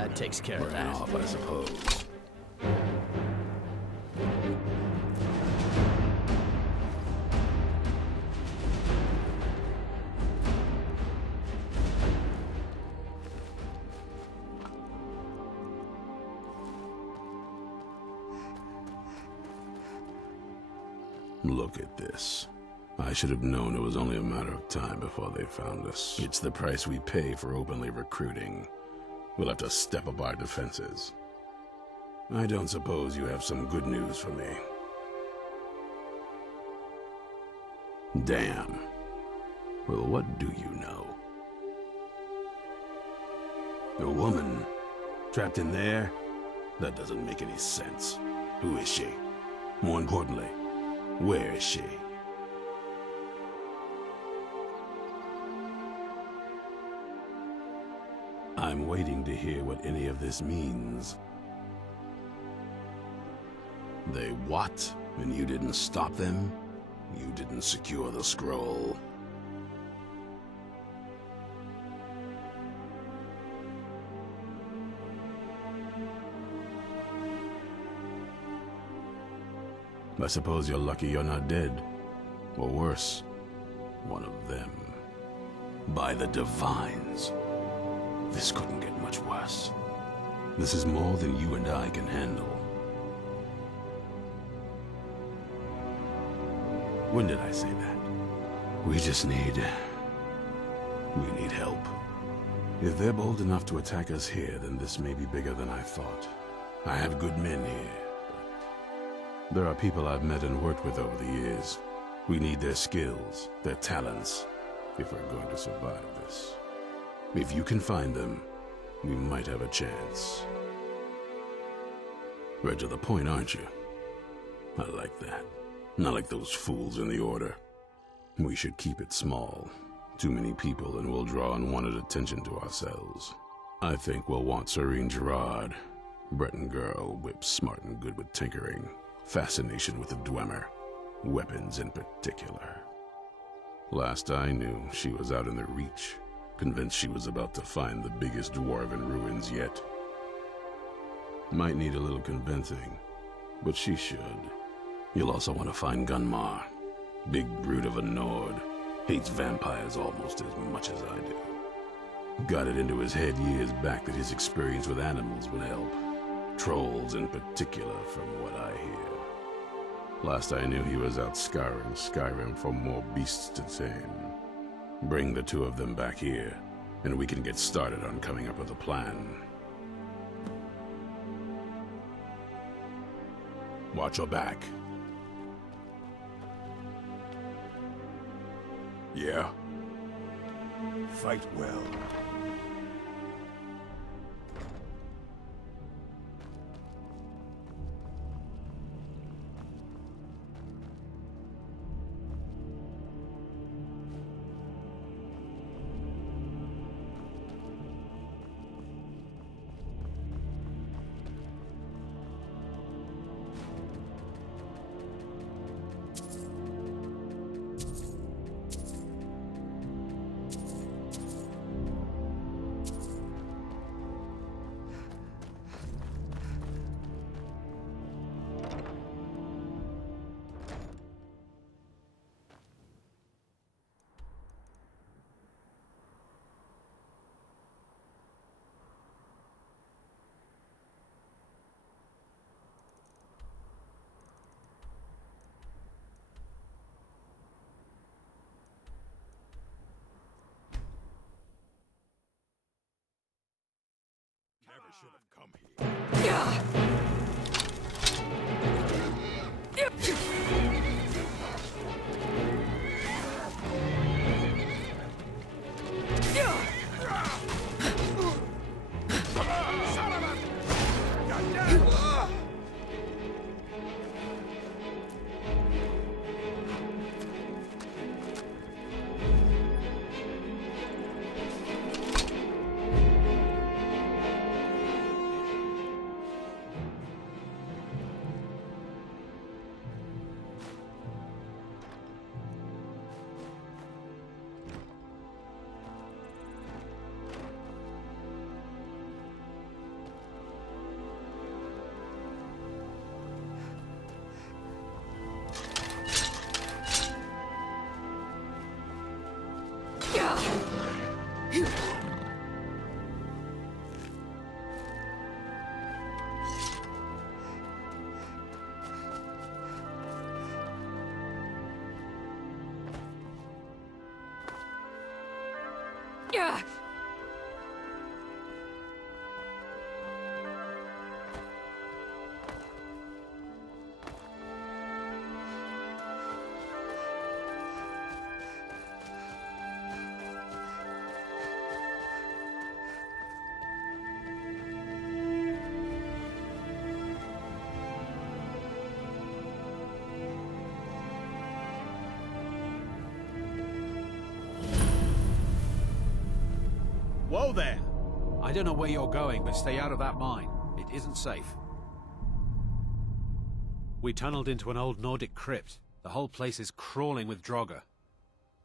That takes care of Burn that. off, I suppose. Look at this. I should have known it was only a matter of time before they found us. It's the price we pay for openly recruiting. We'll have to step up our defenses. I don't suppose you have some good news for me. Damn. Well, what do you know? A woman? Trapped in there? That doesn't make any sense. Who is she? More importantly, where is she? I'm waiting to hear what any of this means. They what? And you didn't stop them? You didn't secure the scroll? I suppose you're lucky you're not dead. Or worse, one of them. By the Divines. This couldn't get much worse. This is more than you and I can handle. When did I say that? We need help. If they're bold enough to attack us here, then this may be bigger than I thought. I have good men here, but there are people I've met and worked with over the years. We need their skills, their talents, if we're going to survive this. If you can find them, we might have a chance. Right to the point, aren't you? I like that. Not like those fools in the Order. We should keep it small. Too many people and we'll draw unwanted attention to ourselves. I think we'll want Serene Gerard. Breton girl, whip smart and good with tinkering. Fascination with the Dwemer. Weapons in particular. Last I knew, she was out in the Reach. Convinced she was about to find the biggest dwarven ruins yet. Might need a little convincing, but she should. You'll also want to find Gunmar. Big brute of a Nord. Hates vampires almost as much as I do. Got it into his head years back that his experience with animals would help. Trolls in particular, from what I hear. Last I knew, he was out scouring Skyrim for more beasts to tame. Bring the two of them back here, and we can get started on coming up with a plan. Watch your back. Yeah? Fight well. Never should have come here. Yeah. Whoa there! I don't know where you're going, but stay out of that mine. It isn't safe. We tunneled into an old Nordic crypt. The whole place is crawling with Draugr.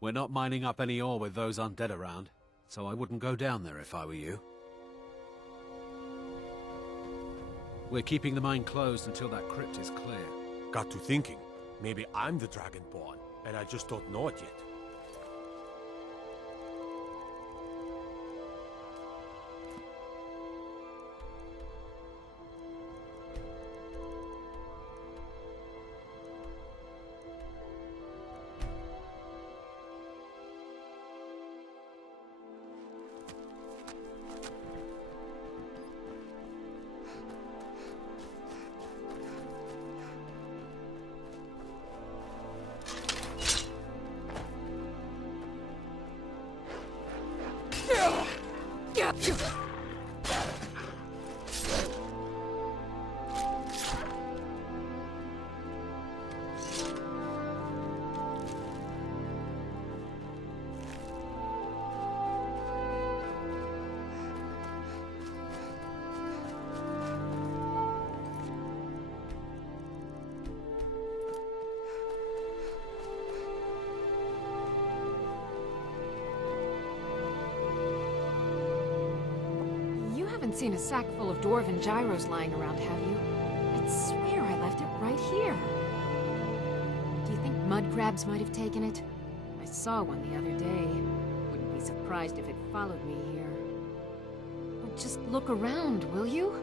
We're not mining up any ore with those undead around, so I wouldn't go down there if I were you. We're keeping the mine closed until that crypt is clear. Got to thinking. Maybe I'm the Dragonborn, and I just don't know it yet. Seen a sack full of dwarven gyros lying around, have you? I'd swear I left it right here. Do you think mud crabs might have taken it? I saw one the other day. Wouldn't be surprised if it followed me here. But just look around, will you?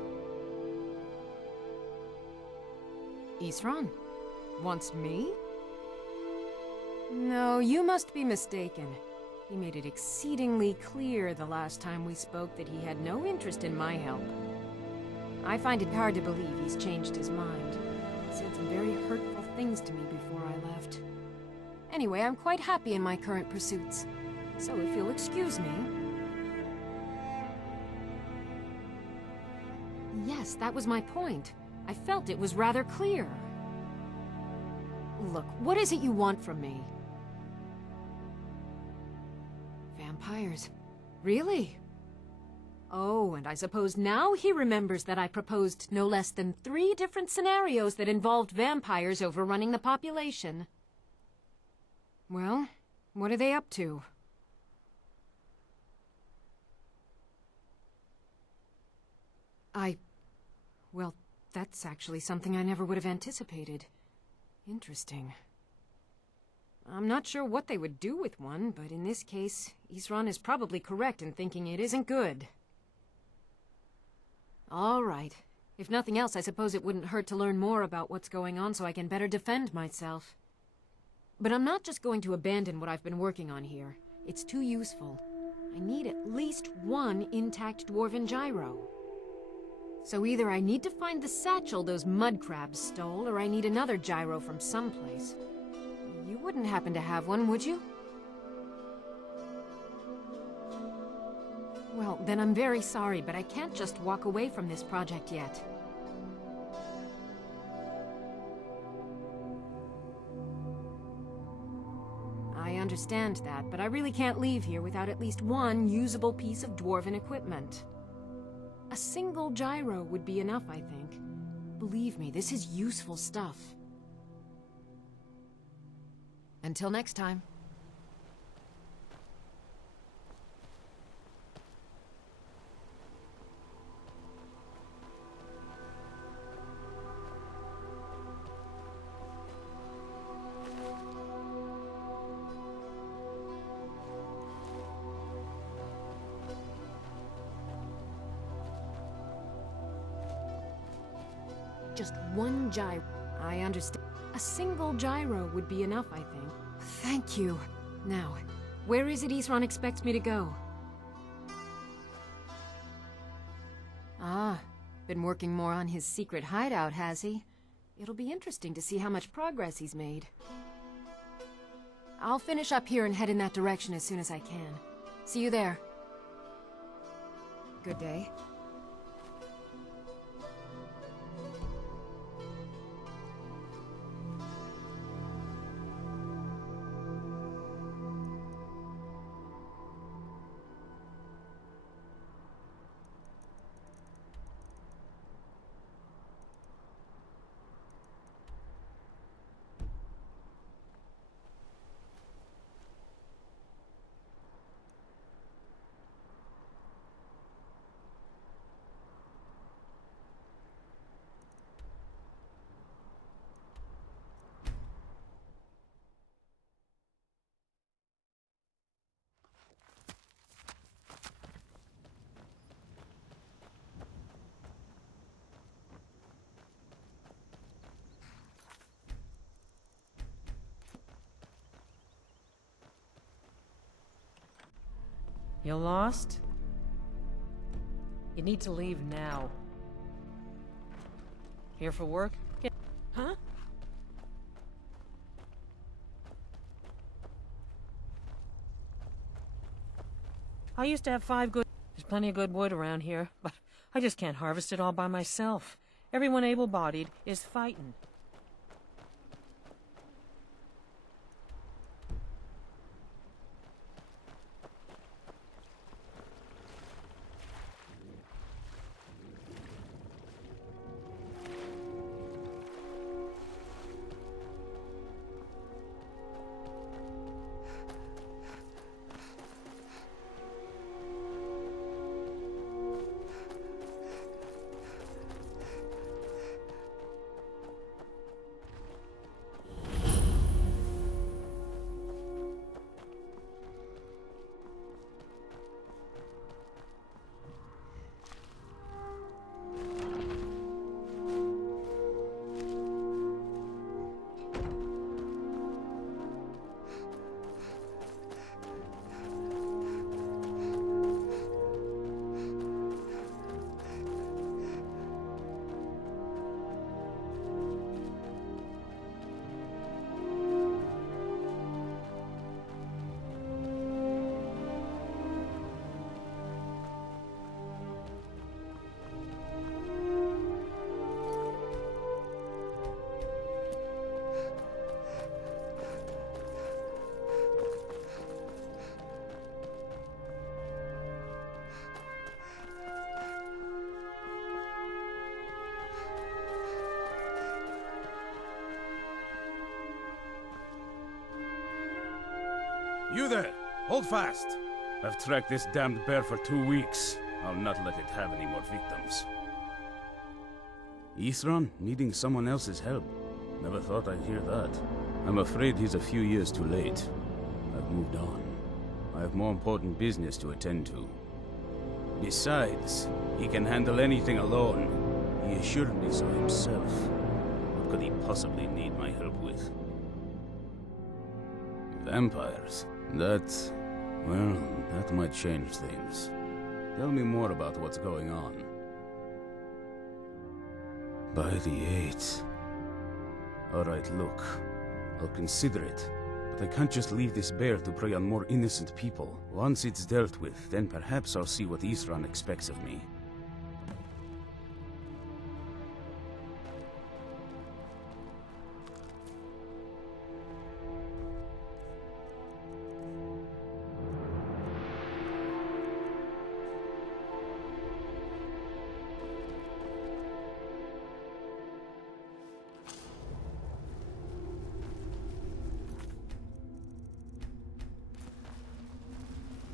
Isran? Wants me? No, you must be mistaken. He made it exceedingly clear the last time we spoke that he had no interest in my help. I find it hard to believe he's changed his mind. He said some very hurtful things to me before I left. Anyway, I'm quite happy in my current pursuits. So if you'll excuse me... Yes, that was my point. I felt it was rather clear. Look, what is it you want from me? Vampires. Really? Oh, and I suppose now he remembers that I proposed no less than 3 different scenarios that involved vampires overrunning the population. Well, what are they up to? Well, that's actually something I never would have anticipated. Interesting. I'm not sure what they would do with one, but in this case, Isran is probably correct in thinking it isn't good. All right. If nothing else, I suppose it wouldn't hurt to learn more about what's going on so I can better defend myself. But I'm not just going to abandon what I've been working on here. It's too useful. I need at least 1 intact dwarven gyro. So either I need to find the satchel those mud crabs stole, or I need another gyro from someplace. You wouldn't happen to have one, would you? Well, then I'm very sorry, but I can't just walk away from this project yet. I understand that, but I really can't leave here without at least 1 usable piece of dwarven equipment. A single gyro would be enough, I think. Believe me, this is useful stuff. Until next time. Just 1 gyro. I understand. A single gyro would be enough, I think. Thank you. Now, where is it Isran expects me to go? Been working more on his secret hideout, has he? It'll be interesting to see how much progress he's made. I'll finish up here and head in that direction as soon as I can. See you there. Good day. You lost? You need to leave now. Here for work? Huh? I used to have 5 good... There's plenty of good wood around here, but I just can't harvest it all by myself. Everyone able-bodied is fighting. You there! Hold fast! I've tracked this damned bear for 2 weeks. I'll not let it have any more victims. Isran needing someone else's help. Never thought I'd hear that. I'm afraid he's a few years too late. I've moved on. I have more important business to attend to. Besides, he can handle anything alone. He assured me so himself. What could he possibly need my help with? Vampires? Well, that might change things. Tell me more about what's going on. By the 8th. Alright, look. I'll consider it. But I can't just leave this bear to prey on more innocent people. Once it's dealt with, then perhaps I'll see what Isran expects of me.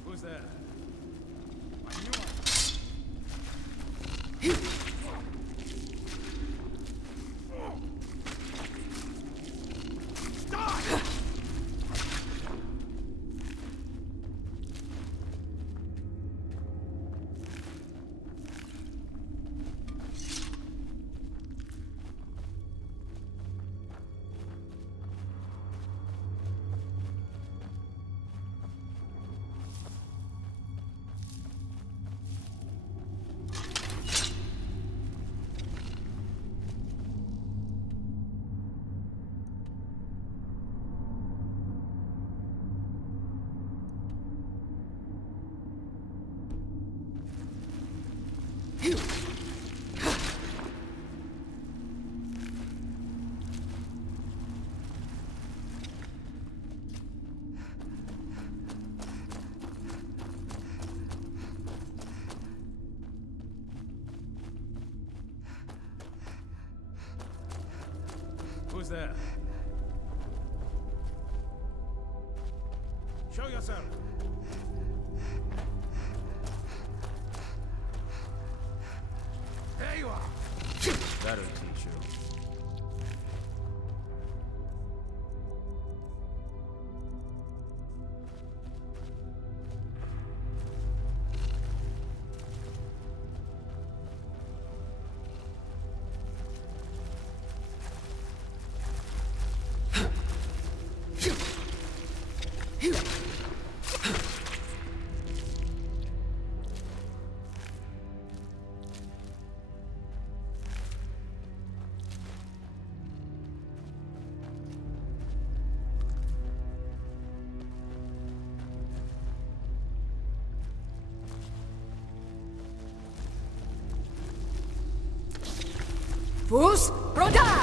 Who's there? Who's there? Show yourself! There you are! That'll teach you. Fus Roda!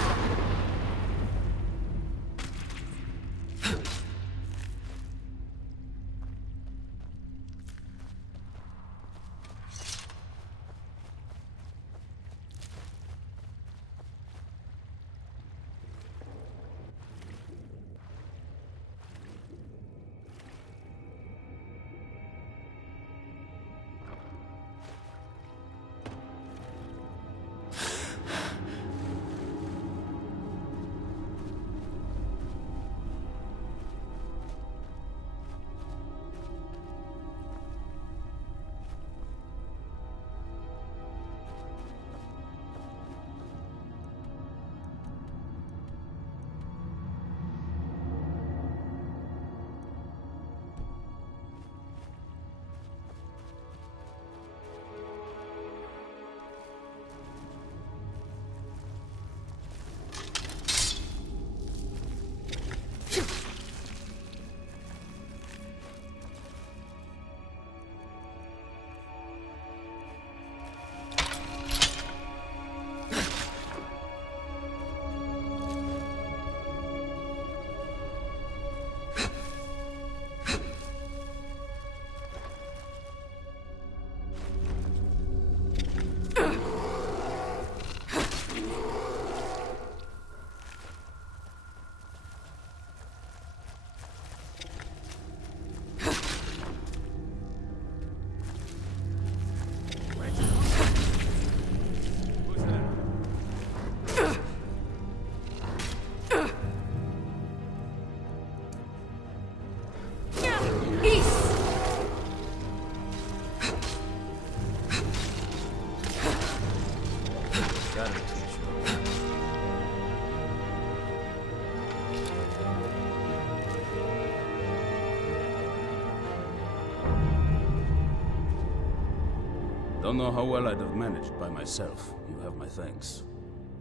Don't know how well I'd have managed by myself. You have my thanks.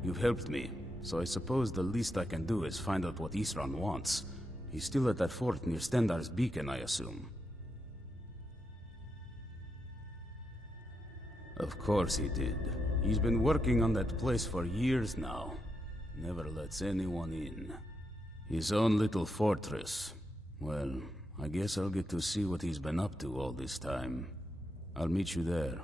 You've helped me, so I suppose the least I can do is find out what Isran wants. He's still at that fort near Stendar's beacon, I assume. Of course he did. He's been working on that place for years now. Never lets anyone in. His own little fortress. Well, I guess I'll get to see what he's been up to all this time. I'll meet you there.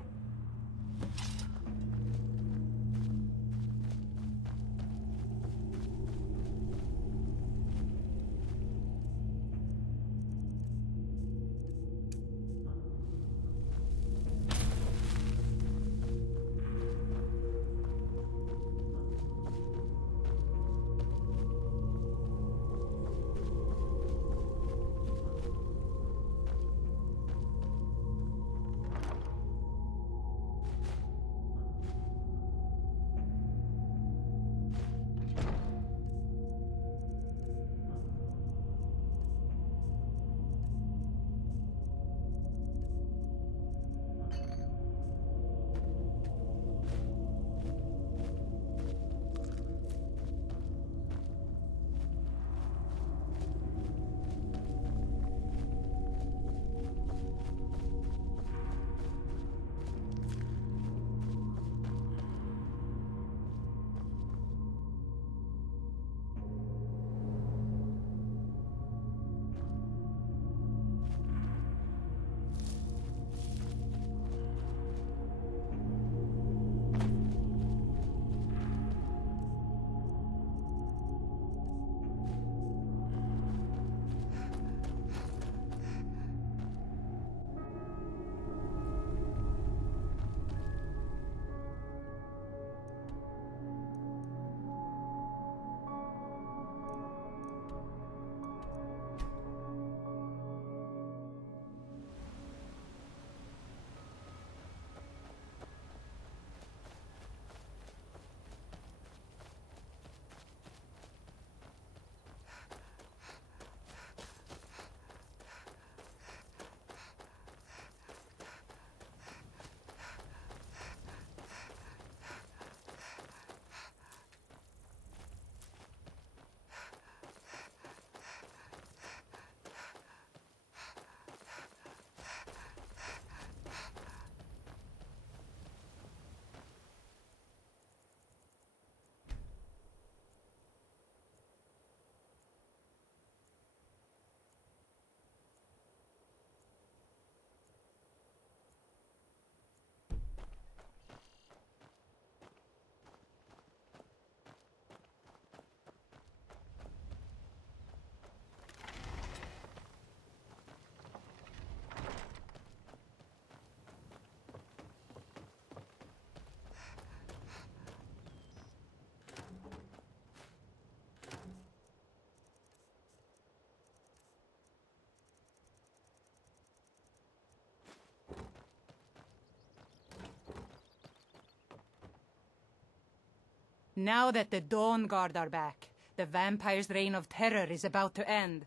Now that the Dawnguard are back, the vampire's reign of terror is about to end.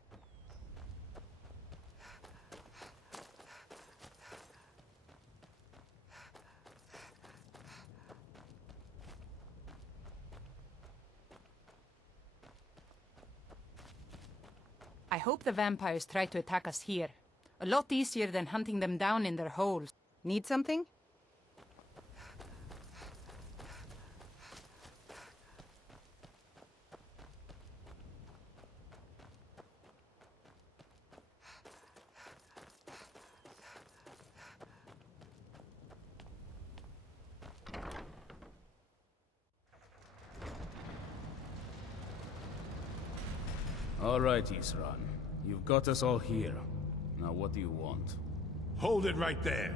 I hope the vampires try to attack us here. A lot easier than hunting them down in their holes. Need something? All right, Isran. You've got us all here. Now what do you want? Hold it right there.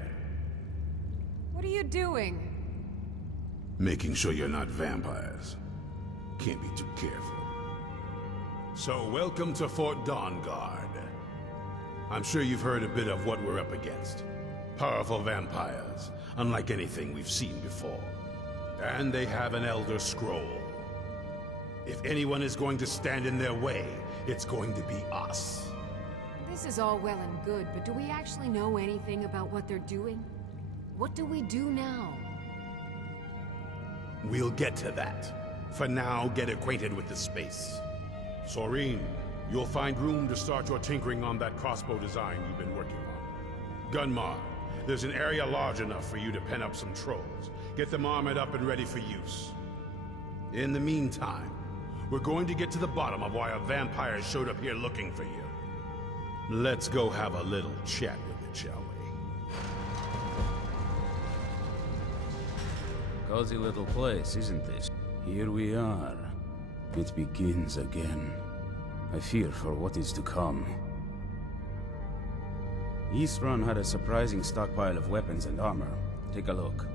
What are you doing? Making sure you're not vampires. Can't be too careful. So, welcome to Fort Dawnguard. I'm sure you've heard a bit of what we're up against. Powerful vampires, unlike anything we've seen before. And they have an Elder Scroll. If anyone is going to stand in their way, it's going to be us. This is all well and good, but do we actually know anything about what they're doing? What do we do now? We'll get to that. For now, get acquainted with the space. Soreen, you'll find room to start your tinkering on that crossbow design you've been working on. Gunmar, there's an area large enough for you to pen up some trolls. Get them armored up and ready for use. In the meantime, we're going to get to the bottom of why a vampire showed up here looking for you. Let's go have a little chat with it, shall we? Cozy little place, isn't this? Here we are. It begins again. I fear for what is to come. Isran had a surprising stockpile of weapons and armor. Take a look.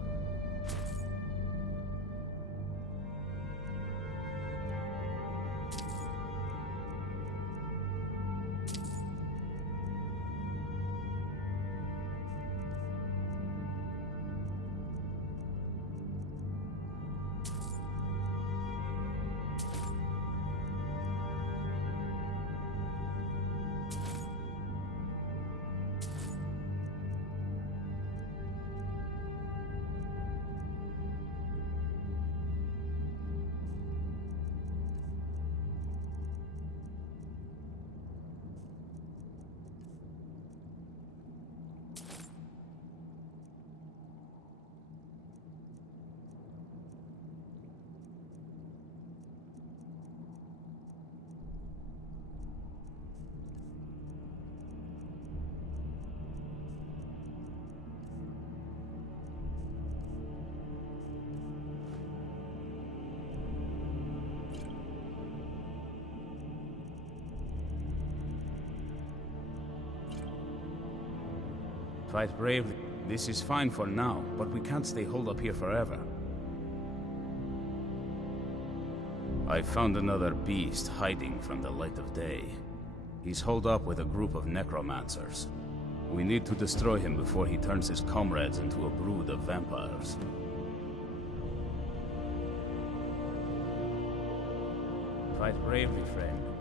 Fight bravely. This is fine for now, but we can't stay holed up here forever. I found another beast hiding from the light of day. He's holed up with a group of necromancers. We need to destroy him before he turns his comrades into a brood of vampires. Fight bravely, friend.